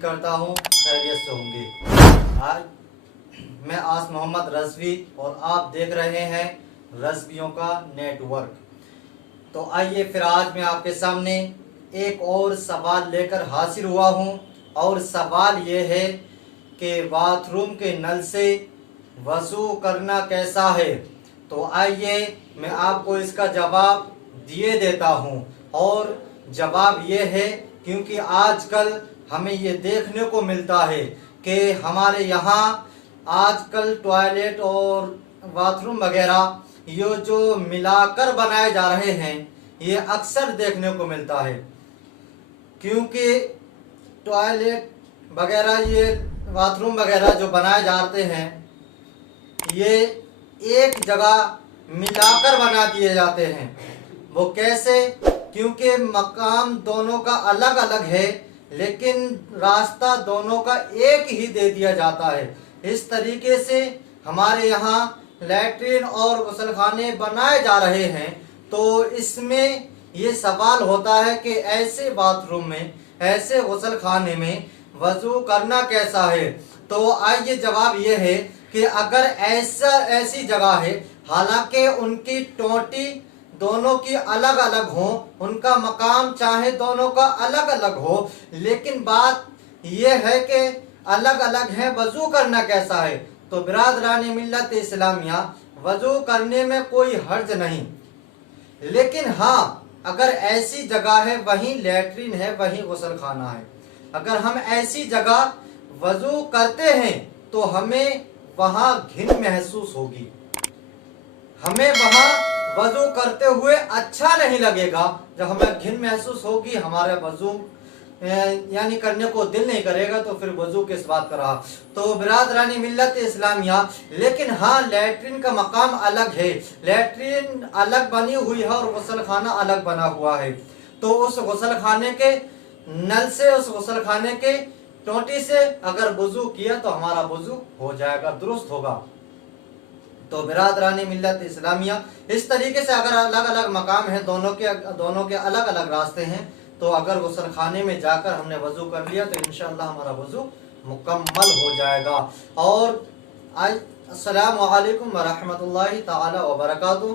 امید کرتا ہوں خیریت سے ہوں گے۔ آج میں آس محمد رضوی اور آپ دیکھ رہے ہیں رضویوں کا نیٹ ورک۔ تو آئیے پھر آج میں آپ کے سامنے ایک اور سوال لے کر حاضر ہوا ہوں، اور سوال یہ ہے کہ باتھ روم کے نل سے وضو کرنا کیسا ہے؟ تو آئیے میں آپ کو اس کا جواب دیے دیتا ہوں، اور جواب یہ ہے کیونکہ آج کل ہمیں یہ دیکھنے کو ملتا ہے کہ ہمارے یہاں آج کل ٹوائلٹ اور باتھ روم وغیرہ یہ جو ملا کر بنائے جا رہے ہیں یہ اکثر دیکھنے کو ملتا ہے، کیونکہ ٹوائلٹ وغیرہ یہ باتھ روم وغیرہ جو بنائے جاتے ہیں یہ ایک جگہ ملا کر بنا دیے جاتے ہیں۔ وہ کیسے؟ کیونکہ مقام دونوں کا الگ الگ ہے لیکن راستہ دونوں کا ایک ہی دے دیا جاتا ہے۔ اس طریقے سے ہمارے یہاں لیٹرین اور غسل خانے بنائے جا رہے ہیں، تو اس میں یہ سوال ہوتا ہے کہ ایسے باتھ روم میں، ایسے غسل خانے میں وضو کرنا کیسا ہے؟ تو آئیے جواب یہ ہے کہ اگر ایسی جگہ ہے، حالانکہ ان کی ٹوٹی دونوں کی الگ الگ ہوں، ان کا مقام چاہے دونوں کا الگ الگ ہو، لیکن بات یہ ہے کہ الگ الگ ہے، وضو کرنا کیسا ہے؟ تو برادران ملت اسلامیہ، وضو کرنے میں کوئی حرج نہیں، لیکن ہاں اگر ایسی جگہ ہے وہیں لیٹرین ہے وہیں غسل خانہ ہے، اگر ہم ایسی جگہ وضو کرتے ہیں تو ہمیں وہاں گھن محسوس ہوگی، ہمیں وہاں وضو کرتے ہوئے اچھا نہیں لگے گا۔ جب ہمیں گھن محسوس ہوگی، ہمارا وضو یعنی کرنے کو دل نہیں کرے گا، تو پھر وضو کس بات کا رہا؟ تو برادرانی ملت اسلامیہ، لیکن ہاں لیٹرین کا مقام الگ ہے، لیٹرین الگ بنی ہوئی ہے اور غسل خانہ الگ بنا ہوا ہے، تو اس غسل خانے کے نل سے، اس غسل خانے کے ٹوٹی سے اگر وضو کیا تو ہمارا وضو ہو جائے گا، درست ہوگا۔ تو برادرانی ملت اسلامیہ، اس طریقے سے اگر الگ الگ مقام ہے، دونوں کے الگ الگ راستے ہیں، تو اگر غسل خانے میں جا کر ہم نے وضو کر لیا تو انشاءاللہ ہمارا وضو مکمل ہو جائے گا۔ اور السلام علیکم ورحمۃ اللہ تعالی وبرکاتہ۔